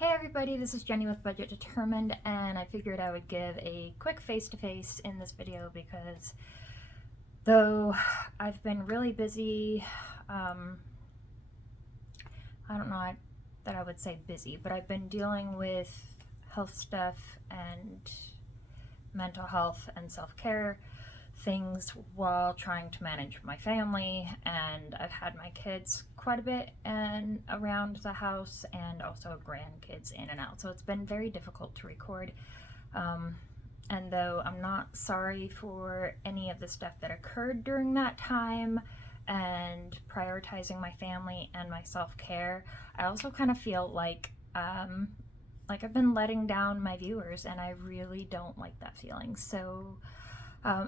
Hey everybody, this is Jenny with Budget Determined, and I figured I would give a quick face-to-face in this video because though I've been really busy, I don't know that I would say busy, but I've been dealing with health stuff and mental health and self-care things while trying to manage my family, and I've had my kids quite a bit and around the house and also grandkids in and out, so it's been very difficult to record. And though I'm not sorry for any of the stuff that occurred during that time and prioritizing my family and my self-care, I also kind of feel like I've been letting down my viewers, and I really don't like that feeling. So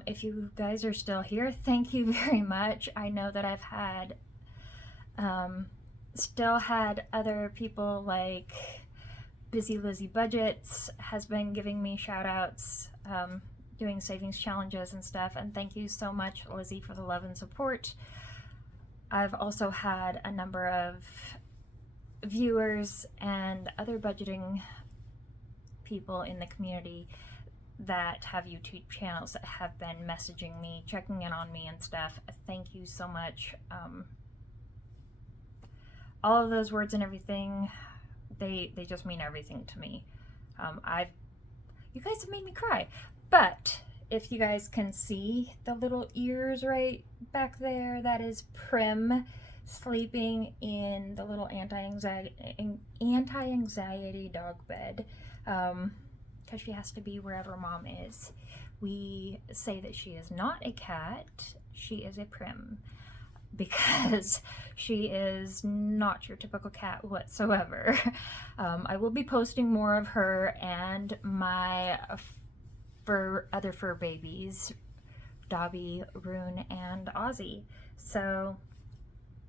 if you guys are still here, thank you very much. I know that I've had still had other people like Busy Lizzie Budgets has been giving me shout outs, doing savings challenges and stuff, and thank you so much, Lizzie, for the love and support. I've also had a number of viewers and other budgeting people in the community that have YouTube channels that have been messaging me, checking in on me and stuff. Thank you so much. All of those words and everything, they just mean everything to me. You guys have made me cry. But if you guys can see the little ears right back there, that is Prim sleeping in the little anti-anxiety dog bed. Because she has to be wherever mom is. We say that she is not a cat, she is a Prim, because she is not your typical cat whatsoever. I will be posting more of her and my other fur babies, Dobby, Rune, and Ozzy. So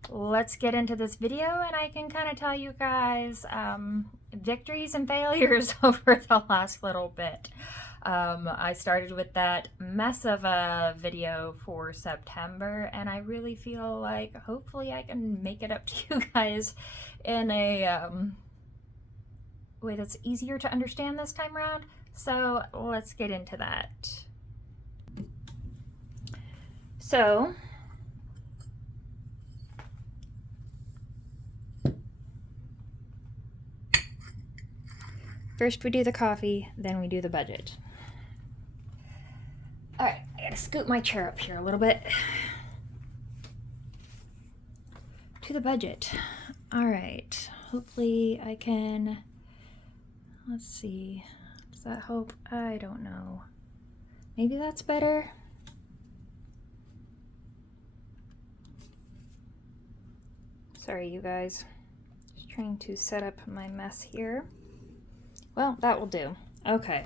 let's get into this video, and I can kind of tell you guys victories and failures over the last little bit. I started with that mess of a video for September, and I really feel like hopefully I can make it up to you guys in a way that's easier to understand this time around. So let's get into that. So first we do the coffee, then we do the budget. All right, I gotta scoot my chair up here a little bit. To the budget. All right, hopefully I can, let's see, does that help? I don't know. Maybe that's better. Sorry, you guys. Just trying to set up my mess here. Well, that will do. Okay.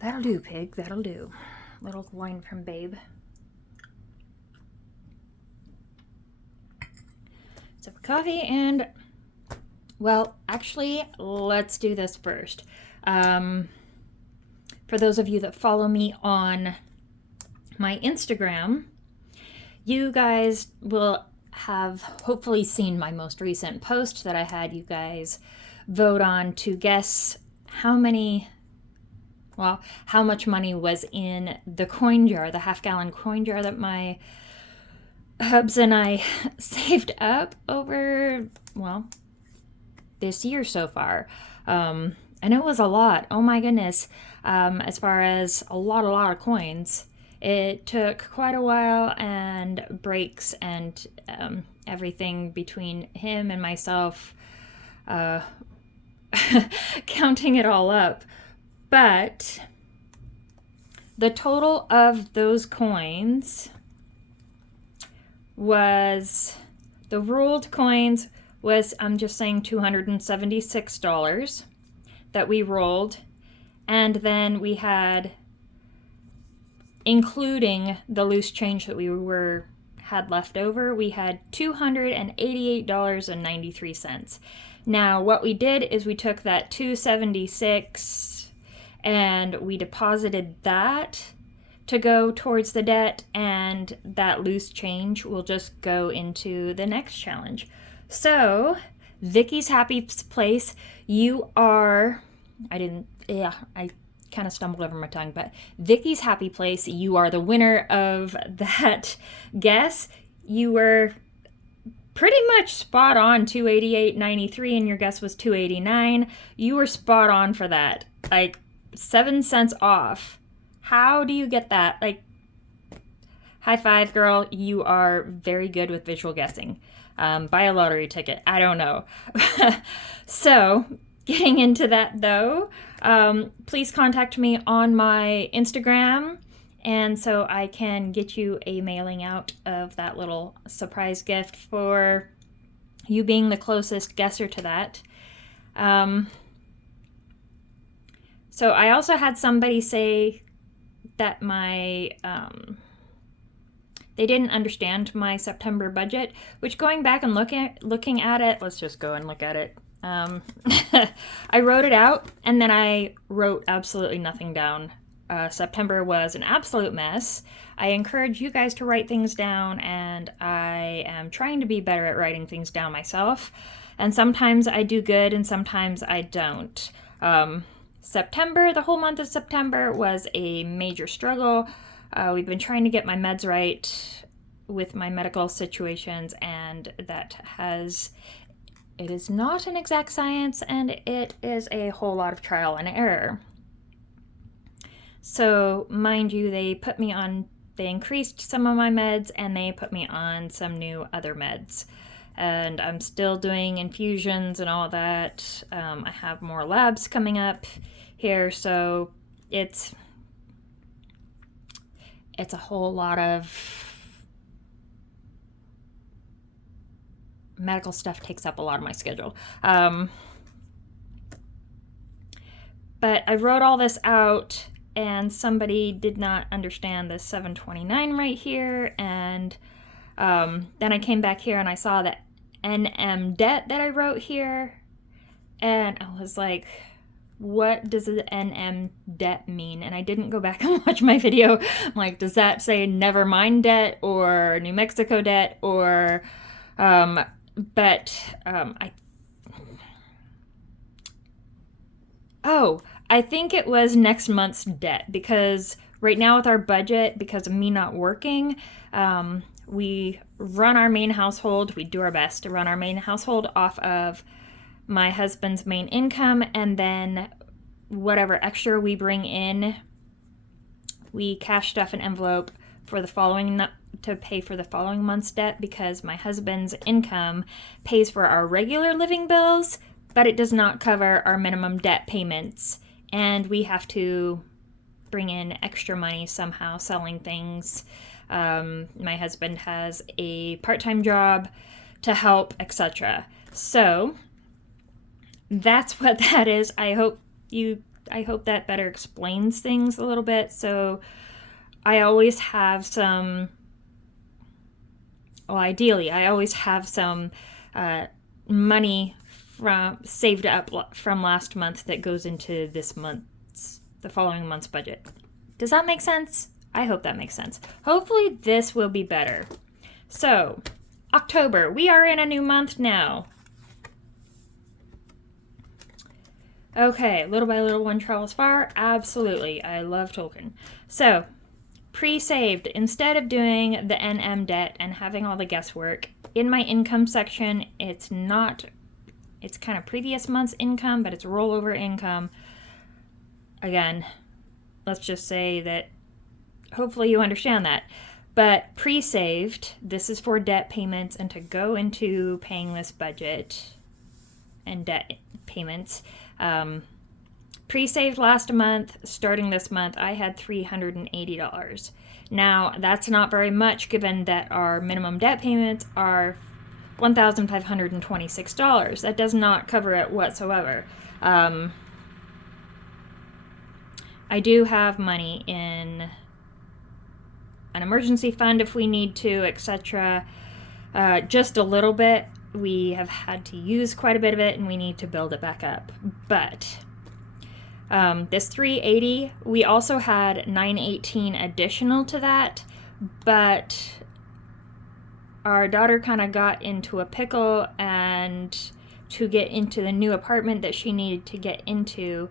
That'll do, pig. That'll do. Little line from Babe. Sip of coffee and, well, actually, let's do this first. For those of you that follow me on my Instagram, you guys will have hopefully seen my most recent post that I had you guys vote on to guess how much money was in the coin jar, the half-gallon coin jar that my hubs and I saved up over, well, this year so far. And it was a lot. Oh my goodness. As far as a lot of coins. It took quite a while, and breaks and everything between him and myself, counting it all up. But the total of those coins was, the rolled coins was, I'm just saying, $276 that we rolled. And then we had, including the loose change that we had left over, we had $288.93. Now, what we did is we took that $276 and we deposited that to go towards the debt, and that loose change will just go into the next challenge. So Vicky's Happy Place, you are, I kind of stumbled over my tongue, but Vicky's Happy Place, you are the winner of that guess. You were pretty much spot on, 288.93, and your guess was 289. You were spot on for that. Like 7 cents off. How do you get that? Like, high five, girl. You are very good with visual guessing. Buy a lottery ticket. I don't know. So, getting into that though, please contact me on my Instagram, and so I can get you a mailing out of that little surprise gift for you being the closest guesser to that. So I also had somebody say that my they didn't understand my September budget, which, going back and looking at it, let's just go and look at it. I wrote it out, and then I wrote absolutely nothing down. September was an absolute mess. I encourage you guys to write things down, and I am trying to be better at writing things down myself. And sometimes I do good, and sometimes I don't. September, the whole month of September, was a major struggle. We've been trying to get my meds right with my medical situations, and it is not an exact science, and it is a whole lot of trial and error. So, mind you, they increased some of my meds, and they put me on some new other meds. And I'm still doing infusions and all that. I have more labs coming up here, so it's a whole lot of medical stuff. Takes up a lot of my schedule. But I wrote all this out, and somebody did not understand the 729 right here, and then I came back here and I saw the NM debt that I wrote here, and I was like, what does the NM debt mean? And I didn't go back and watch my video. I'm like, does that say never mind debt or New Mexico debt or I think it was next month's debt, because right now with our budget, because of me not working, we run our main household. We do our best to run our main household off of my husband's main income, and then whatever extra we bring in, we cash stuff an envelope for the following to pay for the following month's debt, because my husband's income pays for our regular living bills, but it does not cover our minimum debt payments, and we have to bring in extra money somehow selling things. My husband has a part-time job to help, etc. So that's what that is. I hope that better explains things a little bit. So I always have ideally, I always have some money saved up from last month that goes into the following month's budget. Does that make sense? I hope that makes sense. Hopefully this will be better. So, October, we are in a new month now. Okay, little by little one travels far. Absolutely, I love Tolkien. So, pre-saved, instead of doing the NM debt and having all the guesswork, in my income section, it's kind of previous month's income, but it's rollover income. Again, let's just say that hopefully you understand that. But pre-saved, this is for debt payments and to go into paying this budget and debt payments. Pre-saved last month, starting this month, I had $380. Now, that's not very much given that our minimum debt payments are $1,526. That does not cover it whatsoever. I do have money in an emergency fund if we need to, etc. Just a little bit. We have had to use quite a bit of it, and we need to build it back up. But this 380, we also had 918 additional to that, but our daughter kind of got into a pickle and to get into the new apartment that she needed to get into.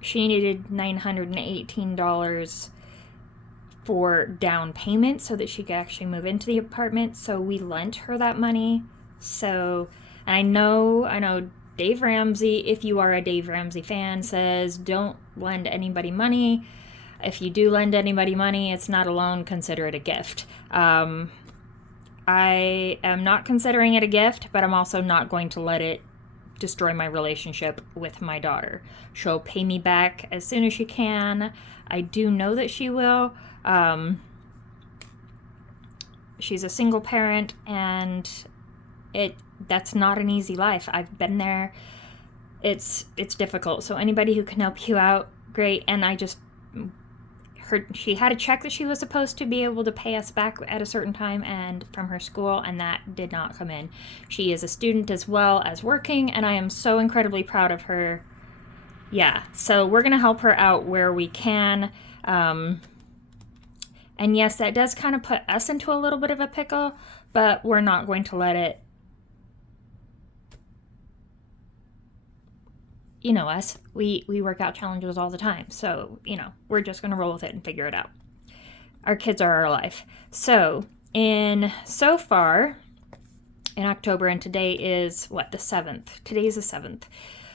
She needed $918 for down payment so that she could actually move into the apartment. So we lent her that money. So, and I know Dave Ramsey, if you are a Dave Ramsey fan, says don't lend anybody money. If you do lend anybody money, it's not a loan, consider it a gift. I am not considering it a gift, but I'm also not going to let it destroy my relationship with my daughter. She'll pay me back as soon as she can. I do know that she will. She's a single parent, and that's not an easy life. I've been there. It's difficult. So anybody who can help you out, great. And I just heard she had a check that she was supposed to be able to pay us back at a certain time and from her school, and that did not come in. She is a student as well as working, and I am so incredibly proud of her. Yeah, so we're going to help her out where we can. And yes, that does kind of put us into a little bit of a pickle, but we're not going to let it, you know us, we work out challenges all the time. So, we're just going to roll with it and figure it out. Our kids are our life. So far in October, and today is the 7th. Today is the 7th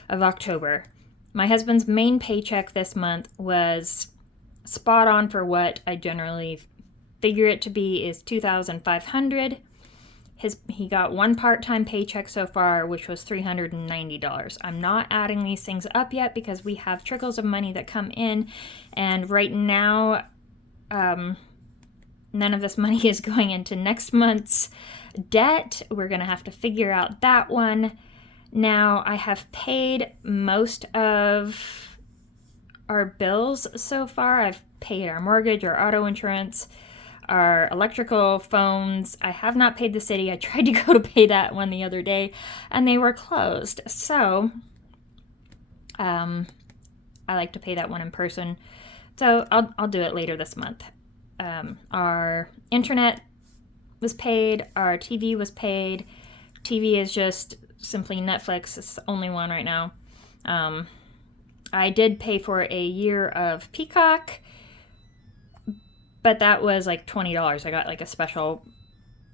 of October. My husband's main paycheck this month was spot on for what I generally figure it to be, is $2,500. He got one part-time paycheck so far, which was $390. I'm not adding these things up yet because we have trickles of money that come in, and right now none of this money is going into next month's debt. We're going to have to figure out that one. Now, I have paid most of our bills so far. I've paid our mortgage, our auto insurance, our electrical, phones. I have not paid the city. I tried to go to pay that one the other day, and they were closed. So, I like to pay that one in person. So I'll do it later this month. Our internet was paid. Our TV was paid. TV is just simply Netflix. It's the only one right now. I did pay for a year of Peacock, but that was like $20. I got like a special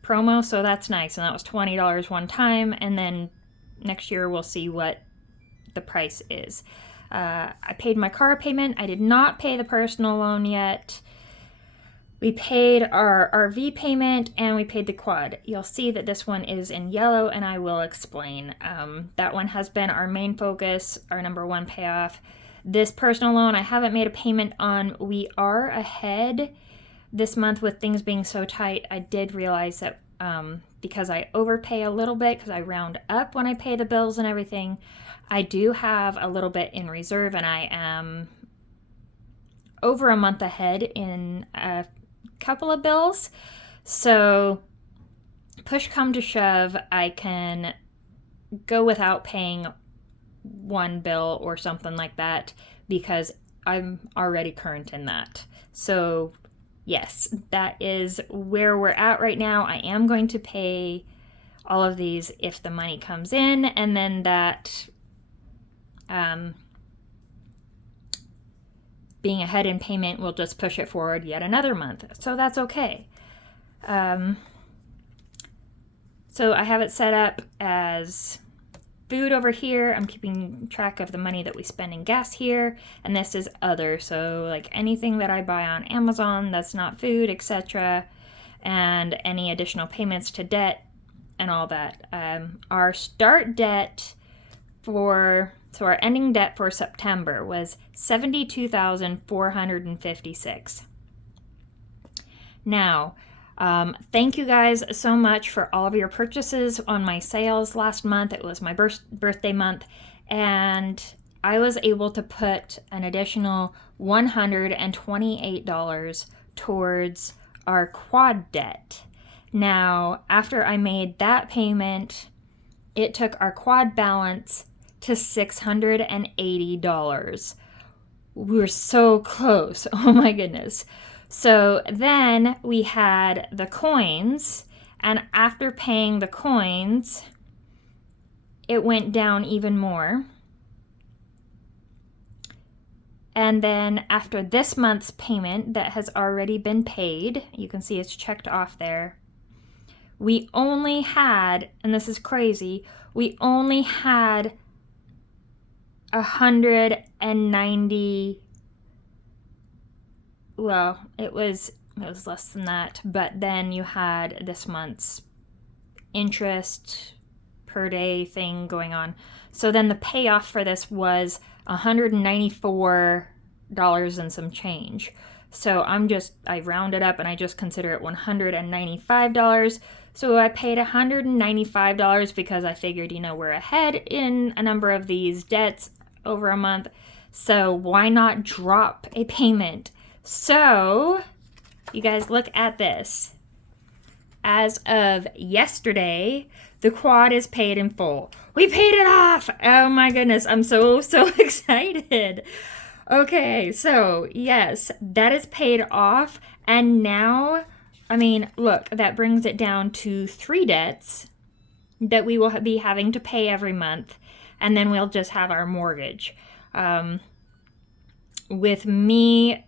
promo, so that's nice. And that was $20 one time, and then next year we'll see what the price is. I paid my car payment. I did not pay the personal loan yet. We paid our RV payment, and we paid the quad. You'll see that this one is in yellow, and I will explain. That one has been our main focus, our number one payoff. This personal loan I haven't made a payment on. We are ahead this month with things being so tight. I did realize that because I overpay a little bit, because I round up when I pay the bills and everything, I do have a little bit in reserve, and I am over a month ahead in a couple of bills. So push come to shove, I can go without paying one bill or something like that because I'm already current in that. So yes, that is where we're at right now. I am going to pay all of these if the money comes in, and then that being ahead in payment will just push it forward yet another month. So that's okay. So I have it set up as food over here. I'm keeping track of the money that we spend in gas here, and this is other. So like anything that I buy on Amazon that's not food, etc., and any additional payments to debt and all that. Our start debt so our ending debt for September was $72,456. Now, thank you guys so much for all of your purchases on my sales last month. It was my birthday month, and I was able to put an additional $128 towards our quad debt. Now, after I made that payment, it took our quad balance to $680. We were so close. Oh my goodness. So then we had the coins, and after paying the coins, it went down even more. And then after this month's payment that has already been paid, you can see it's checked off there, we only had, and this is crazy, we only had 190, well, it was less than that, but then you had this month's interest per day thing going on. So then the payoff for this was $194 and some change. So I rounded up and I just consider it $195. So I paid $195 because I figured, we're ahead in a number of these debts over a month. So why not drop a payment? So you guys, look at this. As of yesterday, the quad is paid in full. We paid it off! Oh my goodness, I'm so excited. Okay, so yes, that is paid off. And now, look, that brings it down to 3 debts that we will be having to pay every month. And then we'll just have our mortgage. With me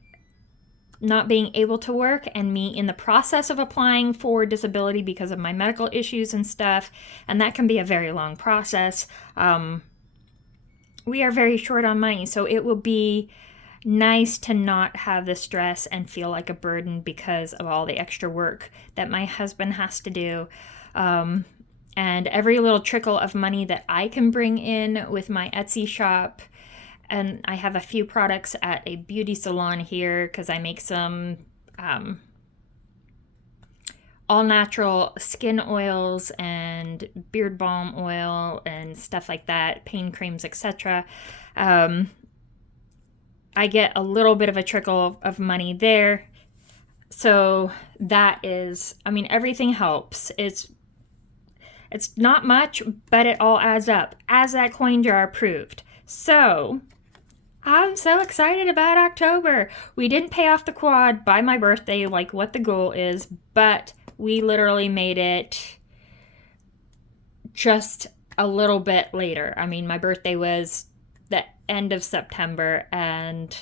not being able to work and me in the process of applying for disability because of my medical issues and stuff, and that can be a very long process. We are very short on money, so it will be nice to not have the stress and feel like a burden because of all the extra work that my husband has to do. And every little trickle of money that I can bring in with my Etsy shop. And I have a few products at a beauty salon here because I make some all-natural skin oils and beard balm oil and stuff like that, pain creams, etc. I get a little bit of a trickle of money there. So that is, everything helps. It's not much, but it all adds up, as that coin jar proved. So I'm so excited about October. We didn't pay off the quad by my birthday like what the goal is, but we literally made it just a little bit later. My birthday was the end of September, and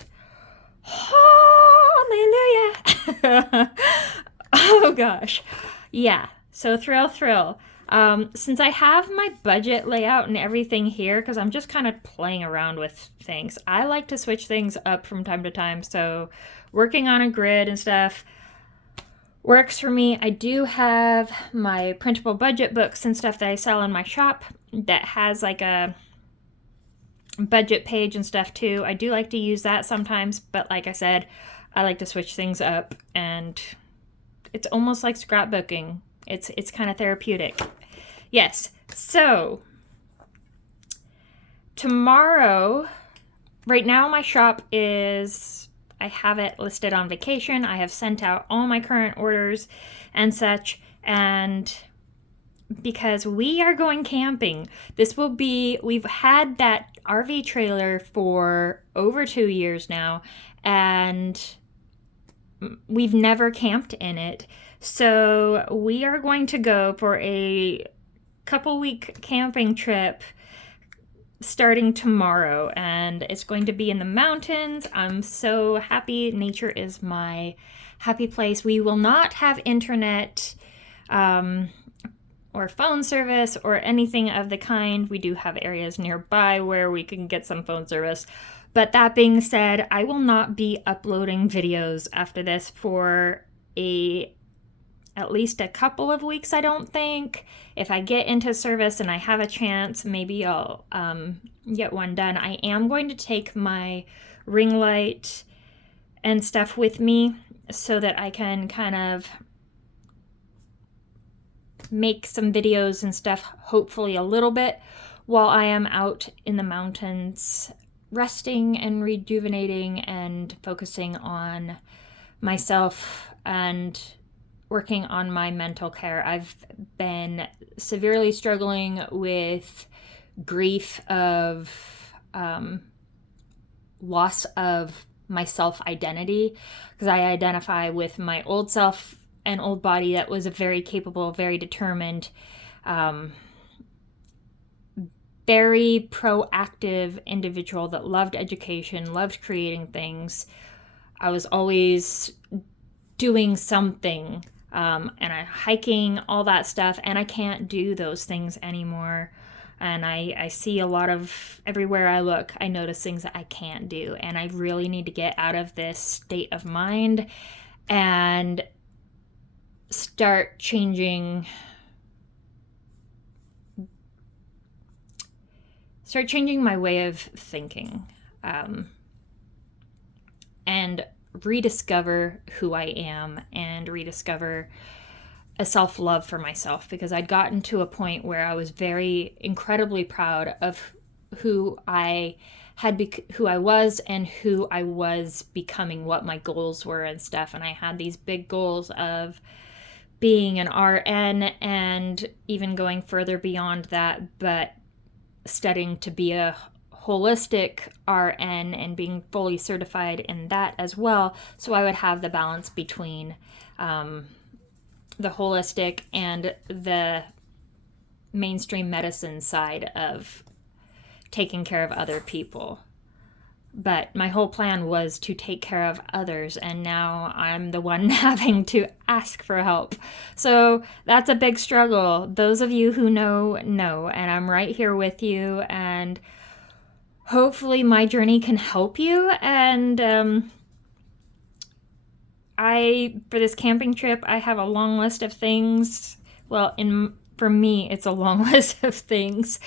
hallelujah. Oh gosh. Yeah. So thrill. Since I have my budget layout and everything here, because I'm just kind of playing around with things, I like to switch things up from time to time. So working on a grid and stuff works for me. I do have my printable budget books and stuff that I sell in my shop that has like a budget page and stuff too. I do like to use that sometimes, but like I said, I like to switch things up, and it's almost like scrapbooking. It's kind of therapeutic. Yes. So tomorrow, right now my shop is, I have it listed on vacation. I have sent out all my current orders and such. And because we are going camping, we've had that RV trailer for over 2 years now, and we've never camped in it. So we are going to go for a couple-week camping trip starting tomorrow, and it's going to be in the mountains. I'm so happy. Nature is my happy place. We will not have internet or phone service or anything of the kind. We do have areas nearby where we can get some phone service. But that being said, I will not be uploading videos after this for at least a couple of weeks, I don't think. If I get into service and I have a chance, maybe I'll get one done. I am going to take my ring light and stuff with me so that I can kind of make some videos and stuff, hopefully a little bit, while I am out in the mountains resting and rejuvenating and focusing on myself and working on my mental care. I've been severely struggling with grief of loss of my self-identity, because I identify with my old self, an old body that was very capable, very determined, very proactive individual that loved education, loved creating things. I was always doing something, and I hiking, all that stuff, and I can't do those things anymore. And I see a lot of, everywhere I look, I notice things that I can't do, and I really need to get out of this state of mind and start changing my way of thinking, and rediscover who I am and rediscover a self-love for myself, because I'd gotten to a point where I was very incredibly proud of who I was and who I was becoming, what my goals were and stuff. And I had these big goals of being an RN and even going further beyond that, but studying to be a holistic RN and being fully certified in that as well. So I would have the balance between the holistic and the mainstream medicine side of taking care of other people. But my whole plan was to take care of others, and now I'm the one having to ask for help. So that's a big struggle. Those of you who know, and I'm right here with you, and hopefully my journey can help you. And for this camping trip, I have a long list of things. Well, for me, it's a long list of things,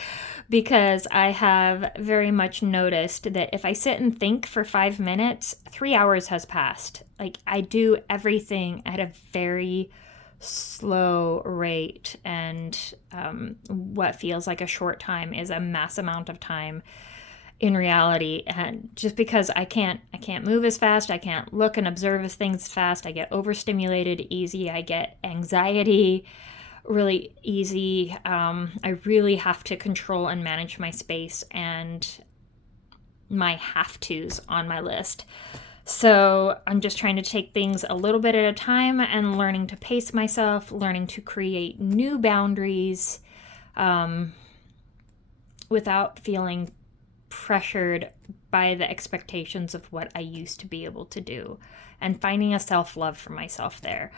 because I have very much noticed that if I sit and think for 5 minutes, 3 hours has passed. Like, I do everything at a very slow rate, and what feels like a short time is a mass amount of time in reality. And just because I can't move as fast, I can't look and observe as things fast, I get overstimulated easy, I get anxiety really easy. I really have to control and manage my space and my have-tos on my list. So I'm just trying to take things a little bit at a time and learning to pace myself, learning to create new boundaries without feeling pressured by the expectations of what I used to be able to do, and finding a self-love for myself there.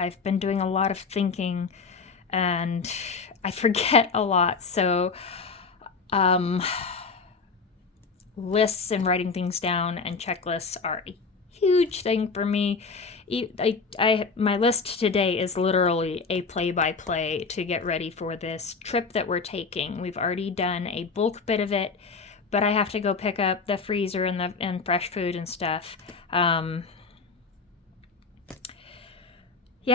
I've been doing a lot of thinking, and I forget a lot. So lists and writing things down and checklists are a huge thing for me. My list today is literally a play-by-play to get ready for this trip that we're taking. We've already done a bulk bit of it, but I have to go pick up the freezer and fresh food and stuff.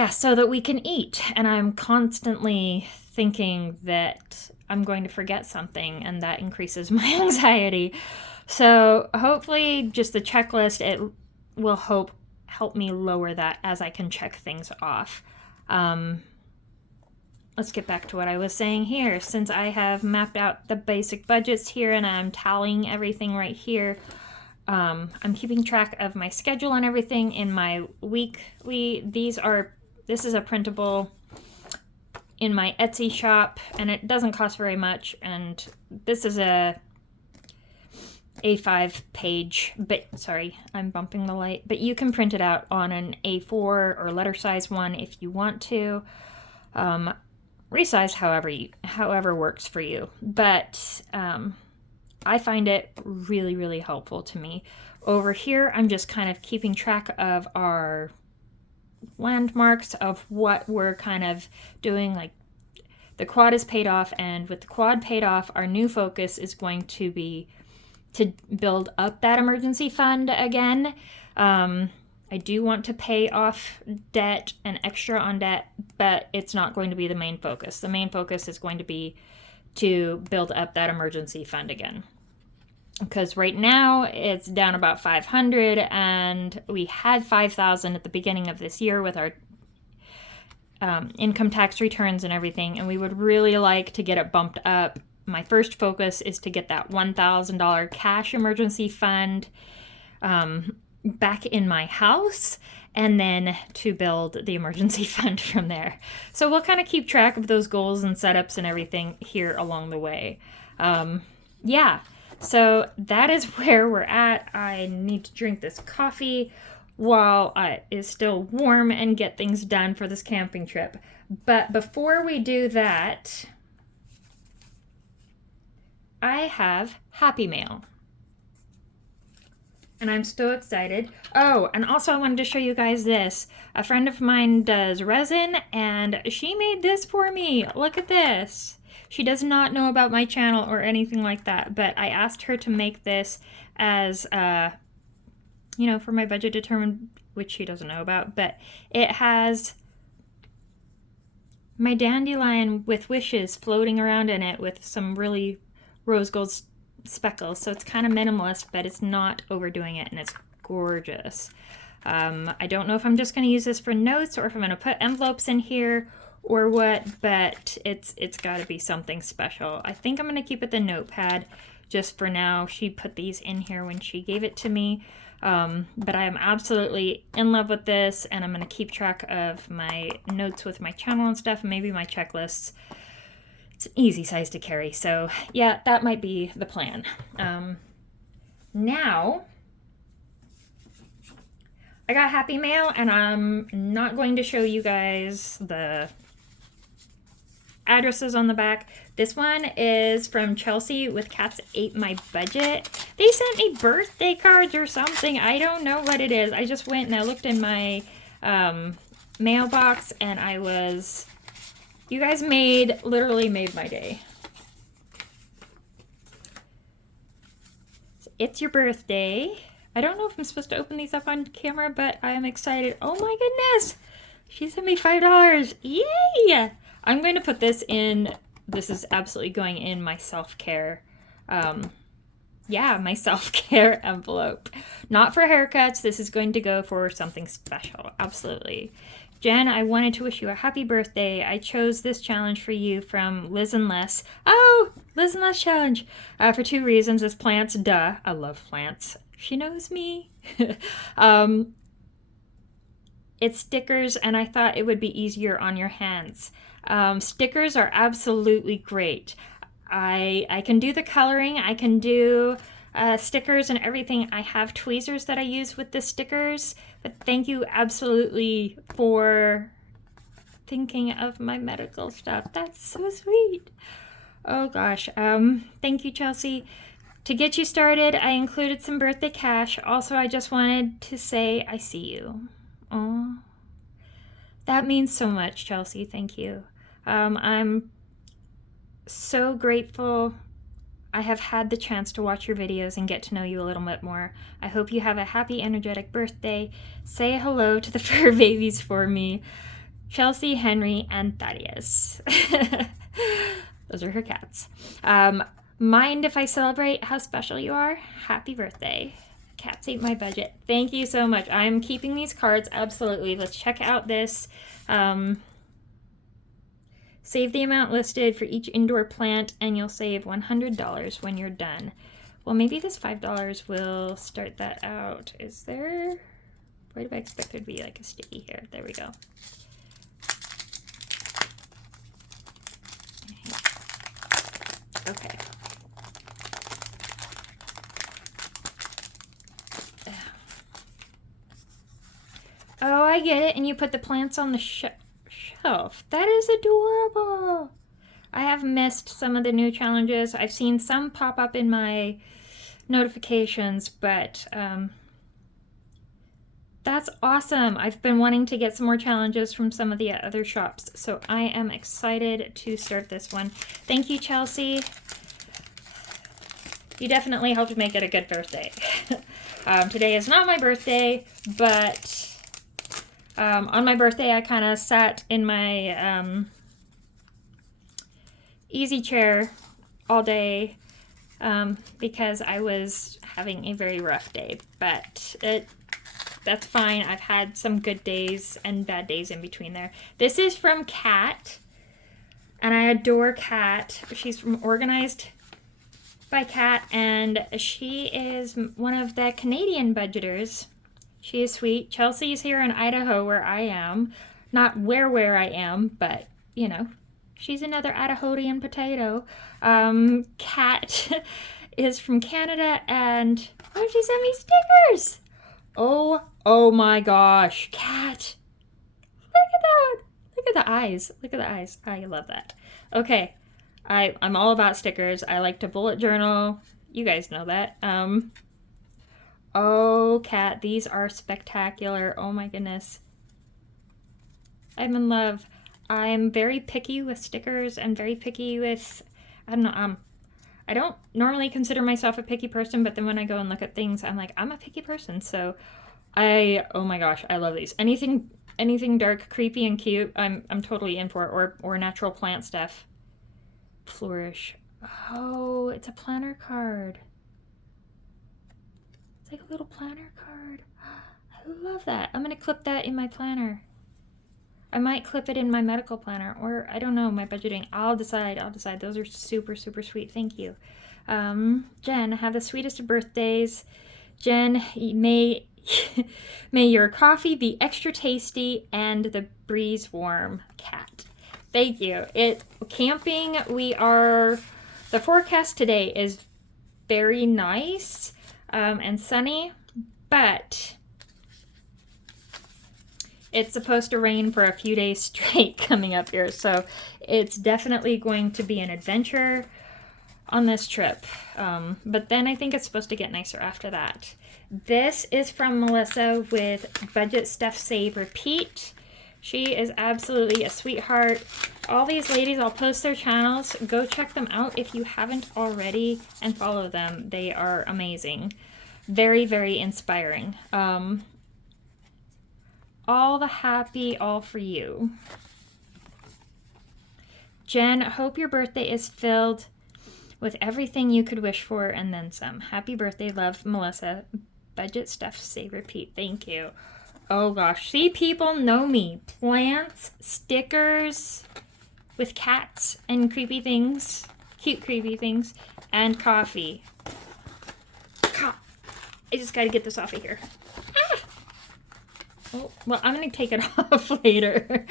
So that we can eat. And I'm constantly thinking that I'm going to forget something, and that increases my anxiety. So hopefully just the checklist, it will help me lower that as I can check things off. Let's get back to what I was saying here. Since I have mapped out the basic budgets here and I'm tallying everything right here, I'm keeping track of my schedule and everything in my weekly. This is a printable in my Etsy shop, and it doesn't cost very much. And this is a A5 page, but sorry, I'm bumping the light. But you can print it out on an A4 or letter size one if you want to. Resize however works for you. But I find it really, really helpful to me. Over here, I'm just kind of keeping track of our landmarks of what we're kind of doing. Like, the quad is paid off, and with the quad paid off, our new focus is going to be to build up that emergency fund again. I do want to pay off debt and extra on debt, but it's not going to be the main focus. The main focus is going to be to build up that emergency fund again. Because right now it's down about 500, and we had 5,000 at the beginning of this year with our income tax returns and everything, and we would really like to get it bumped up. My first focus is to get that $1,000 cash emergency fund back in my house, and then to build the emergency fund from there. So we'll kind of keep track of those goals and setups and everything here along the way. Yeah, so that is where we're at. I need to drink this coffee while it is still warm and get things done for this camping trip. But before we do that, I have Happy Mail. And I'm so excited. Oh, and also I wanted to show you guys this. A friend of mine does resin, and she made this for me. Look at this. She does not know about my channel or anything like that, but I asked her to make this as, you know, for my budget determined, which she doesn't know about, but it has my dandelion with wishes floating around in it with some really rose gold speckles. So it's kind of minimalist, but it's not overdoing it, and it's gorgeous. I don't know if I'm just going to use this for notes or if I'm going to put envelopes in here or what, but it's got to be something special. I think I'm going to keep it the notepad just for now. She put these in here when she gave it to me. But I am absolutely in love with this, and I'm going to keep track of my notes with my channel and stuff, and maybe my checklists. It's an easy size to carry, so yeah, that might be the plan. Now, I got Happy Mail, and I'm not going to show you guys the addresses on the back. This one is from Chelsea with Cats Ate My Budget. They sent me birthday cards or something. I don't know what it is. I just went and I looked in my mailbox, and I was... You guys literally made my day. It's your birthday. I don't know if I'm supposed to open these up on camera, but I am excited. Oh my goodness! She sent me $5. Yay! I'm going to put this in. This is absolutely going in my self-care. My self-care envelope. Not for haircuts. This is going to go for something special. Absolutely. Jen, I wanted to wish you a happy birthday. I chose this challenge for you from Liz and Les. Oh, Liz and Les challenge. For 2 reasons. It's plants, duh. I love plants. She knows me. It's stickers, and I thought it would be easier on your hands. Stickers are absolutely great. I can do the coloring. I can do stickers and everything. I have tweezers that I use with the stickers, but thank you absolutely for thinking of my medical stuff. That's so sweet. Oh gosh. Thank you, Chelsea. To get you started, I included some birthday cash. Also, I just wanted to say I see you. Oh, that means so much, Chelsea. Thank you. I'm so grateful I have had the chance to watch your videos and get to know you a little bit more. I hope you have a happy, energetic birthday. Say hello to the fur babies for me. Chelsea, Henry, and Thaddeus. Those are her cats. Mind if I celebrate how special you are? Happy birthday. Cats Ate My Budget. Thank you so much. I'm keeping these cards, absolutely. Let's check out this. Save the amount listed for each indoor plant, and you'll save $100 when you're done. Well, maybe this $5 will start that out. Is there... Why do I expect there to be like a sticky here? There we go. Okay. Oh, I get it. And you put the plants on the shelf. That is adorable. I have missed some of the new challenges. I've seen some pop up in my notifications, but that's awesome. I've been wanting to get some more challenges from some of the other shops, so I am excited to start this one. Thank you, Chelsea. You definitely helped make it a good birthday. Today is not my birthday, but on my birthday, I kind of sat in my easy chair all day because I was having a very rough day, but that's fine. I've had some good days and bad days in between there. This is from Kat, and I adore Kat. She's from Organized by Kat, and she is one of the Canadian budgeters. She is sweet. Chelsea's here in Idaho where I am. Not where I am, but, you know, she's another Idahoan potato. Kat is from Canada, and oh, she sent me stickers. Oh my gosh, Kat. Look at that. Look at the eyes. Look at the eyes. I love that. Okay. I'm all about stickers. I like to bullet journal. You guys know that. Oh, Kat, these are spectacular. Oh my goodness. I'm in love. I'm very picky with stickers and very picky with, I don't know, I don't normally consider myself a picky person, but then when I go and look at things, I'm like, I'm a picky person. So oh my gosh, I love these. Anything dark, creepy, and cute, I'm totally in for it. Or natural plant stuff. Flourish. Oh, it's a planner card. It's like a little planner card. I love that. I'm gonna clip that in my planner. I might clip it in my medical planner, or I don't know, my budgeting. I'll decide. Those are super, super sweet. Thank you. Jen, have the sweetest of birthdays. Jen, may your coffee be extra tasty and the breeze warm. Kat. Thank you. Camping, the forecast today is very nice and sunny, but it's supposed to rain for a few days straight coming up here, so it's definitely going to be an adventure on this trip. But then I think it's supposed to get nicer after that. This is from Melissa with Budget Stuff Save Repeat. She is absolutely a sweetheart. All these ladies, I'll post their channels. Go check them out if you haven't already and follow them. They are amazing. Very, very inspiring. All the happy, all for you. Jen, hope your birthday is filled with everything you could wish for and then some. Happy birthday, love, Melissa. Budget Stuff Save Repeat. Thank you. Oh gosh, see, people know me. Plants, stickers with cats and creepy things, cute creepy things, and coffee. I just gotta get this off of here. Oh, well, I'm going to take it off later.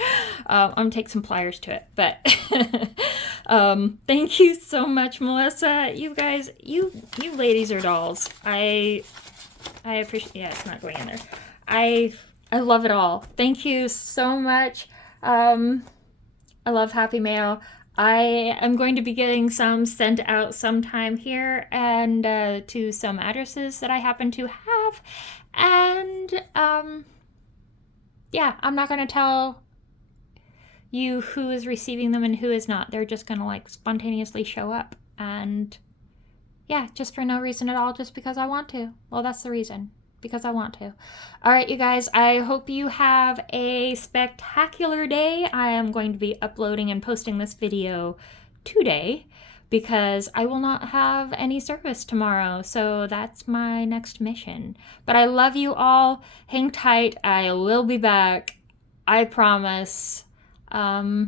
I'm going to take some pliers to it. But thank you so much, Melissa. You guys, you ladies are dolls. I appreciate, yeah, it's not going in there. I love it all. Thank you so much. I love Happy Mail. I am going to be getting some sent out sometime here and to some addresses that I happen to have. And yeah, I'm not going to tell you who is receiving them and who is not. They're just going to like spontaneously show up. And yeah, just for no reason at all, just because I want to. Well, that's the reason. Because I want to. All right, you guys, I hope you have a spectacular day. I am going to be uploading and posting this video today because I will not have any service tomorrow. So that's my next mission. But I love you all. Hang tight. I will be back. I promise. It's a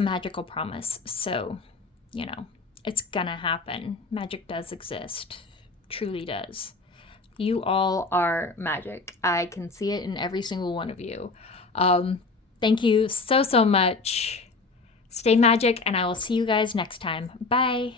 magical promise. So, you know, it's gonna happen. Magic does exist. Truly does. You all are magic. I can see it in every single one of you. Thank you so much. Stay magic, and I will see you guys next time. Bye.